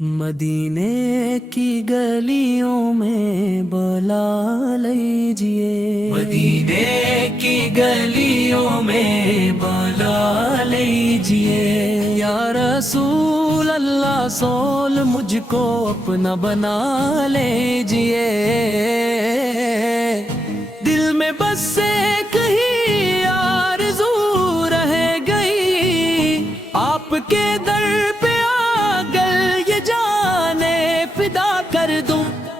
مدینے کی گلیوں میں بلا لیجئے، مدینے کی گلیوں میں بلا لیجئے، یا رسول اللہ سول مجھ کو اپنا بنا لیجئے، دل میں بس سے کہیں آرزو رہ گئی، آپ کے در پہ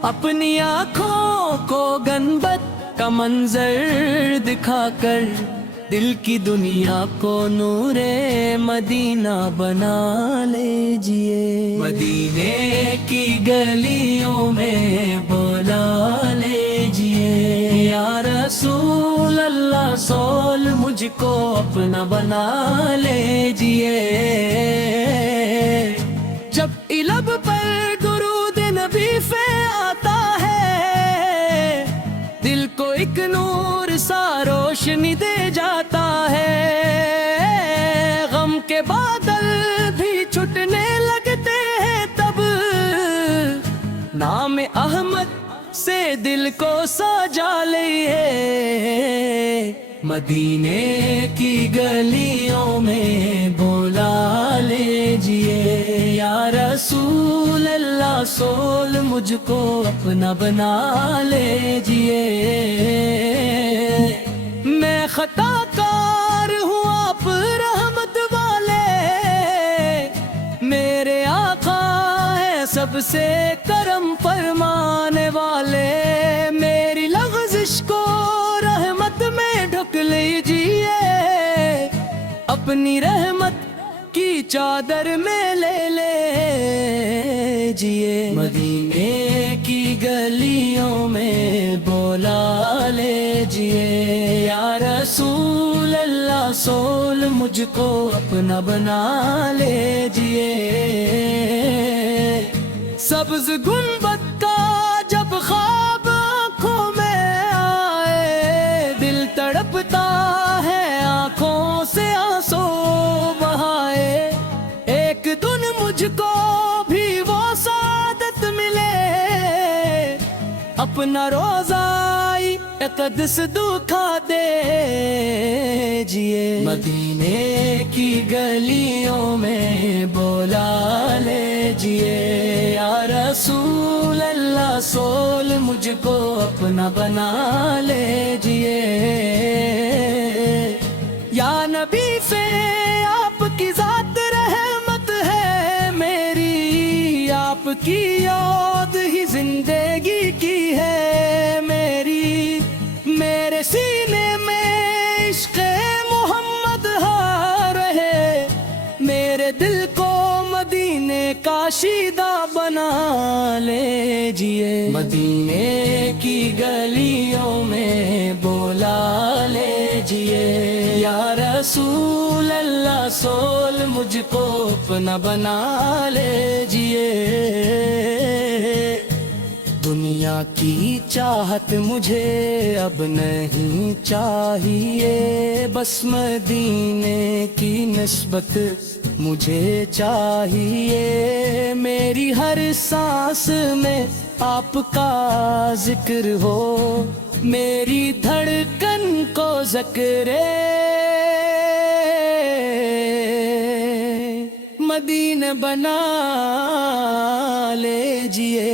اپنی آنکھوں کو گنبد کا منظر دکھا کر دل کی دنیا کو نور مدینہ بنا لیجئے، مدینے کی گلیوں میں بلا لیجئے، یا رسول اللہ سول مجھ کو اپنا بنا لیجئے، جب لب پر درود نبی آتا ہے دل کو ایک نور سا روشنی دے جاتا ہے، غم کے بادل بھی چھٹنے لگتے ہیں تب نام احمد سے دل کو سجا لیے، مدینے کی گلیوں میں بلا لیجئے، یا رسول اللہ سول مجھ کو اپنا بنا لیجئے، میں خطا کار ہوں آپ رحمت والے، میرے آقا ہیں سب سے کرم فرمانے والے، میری لغزش کو رحمت میں ڈھک لیجئے، اپنی رحمت کی چادر میں لے لیجئے، مدینے کی گلیوں میں بلا لیجئے، یا رسول اللہ سول مجھ کو اپنا بنا لیجئے، سبز گنبد کا جب خواب آنکھوں میں آئے دل تڑپتا ہے آنکھوں سے آنسو بہائے، ایک دن مجھ کو بھی وہ سعادت ملے، اپنا روضہ اقدس دکھا دیجئے، مدینے کی گلیوں میں بلا لیجئے، یا رسول اللہ سول مجھ کو اپنا بنا لیجئے، یا نبی سے آپ کی ذات رحمت ہے میری، آپ کی یاد ہی زندگی کی ہے میری، میرے سینے میں عشق محمد ہاں رہے، میرے دل کو مدینے کا شیدا بنا لیجئے، مدینے کی گلیوں میں بلا لیجئے، یا رسول اللہ سول مجھ کو اپنا بنا لیجئے، دنیا کی چاہت مجھے اب نہیں چاہیے، بس مدینے کی نسبت مجھے چاہیے، میری ہر سانس میں آپ کا ذکر ہو، میری دھڑکن کو ذکر مدینہ بنا لیجئے،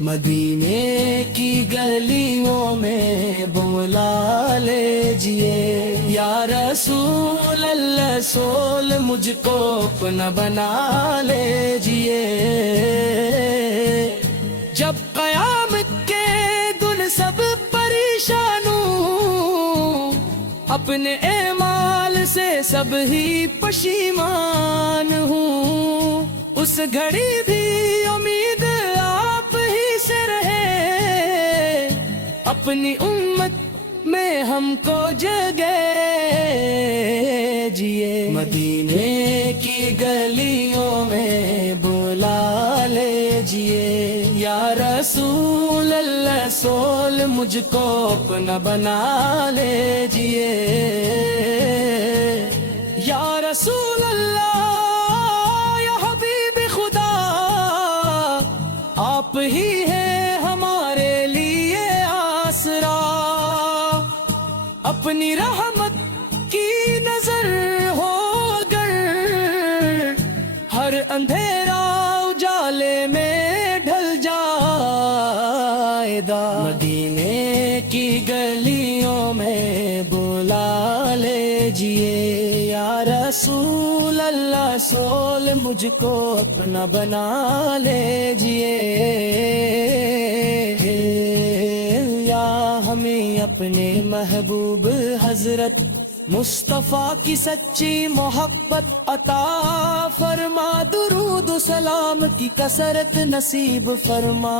مدینے کی گلیوں میں بلا لیجئے، یا رسول اللہ سول مجھ کو اپنا بنا لیجئے، جب قیامت کے دن سب پریشان ہوں، اپنے اعمال سے سب ہی پشیمان ہوں، اس گھڑی بھی امید آپ ہی سے رہے، اپنی امت میں ہم کو جگہ جیے، مدینے کی گلیوں میں بلا لیجئے، یا رسول اللہ سول مجھ کو اپنا بنا لیجئے، یا رسول اللہ یا حبیب خدا آپ ہی ہیں ہمارے لیے آسرا، اپنی رحمت کی نظر ہو گر، ہر اندھیرا اجالے میں ڈھل جائے گا، مدینے کی گلیوں میں بلا لیجئے یا رسول اللہ، سول مجھ کو اپنا بنا لیجئے، یا ہمیں اپنے محبوب حضرت مصطفیٰ کی سچی محبت عطا فرما، درود و سلام کی کثرت نصیب فرما،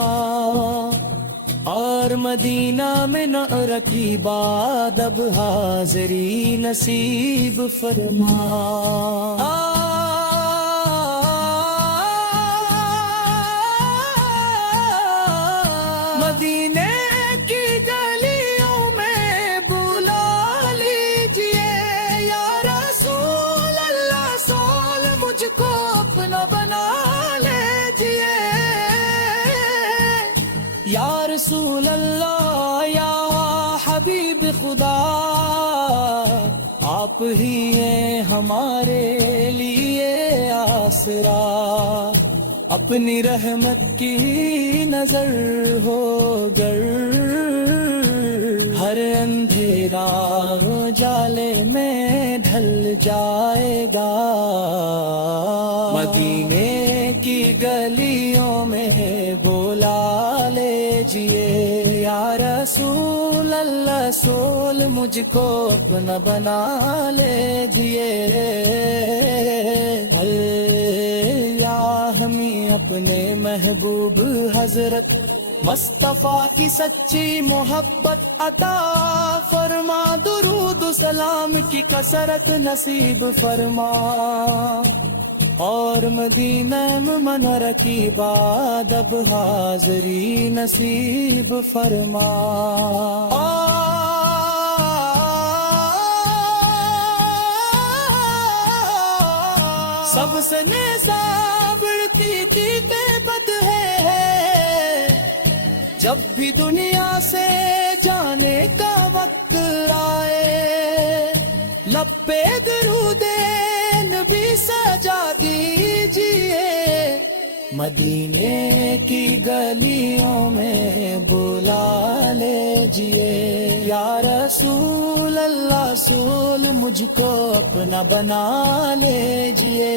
اور مدینہ میں نہ رکھی بات اب حاضری نصیب فرما۔ مدینے کی گلیوں میں بلا لیجئے یا رسول اللہ، سول مجھ کو اپنا بنا لیجئے، یا رسول اللہ یا حبیب خدا، آپ ہی ہیں ہمارے لیے آسرا، اپنی رحمت کی نظر ہو گر، ہر اندھیرا جالے میں ڈھل جائے گا، مدینے کی گلیوں میں بلا لیجئے یا رسول اللہ، سول مجھ کو اپنا بنا لیجئے، یا ہمیں اپنے محبوب حضرت مصطفیٰ کی سچی محبت عطا فرما، درود و سلام کی کثرت نصیب فرما، اور مدینہ میں من رکھی بات اب حاضری نصیب فرما۔ سب سے نیزہ بڑھتی تھی بد ہے، جب بھی دنیا سے جانے کا وقت آئے، لب پہ درود نبی سجا دیجئے، مدینے کی گلیوں میں بلا لیجئے یا رسول اللہ، سول مجھ کو اپنا بنا لیجئے۔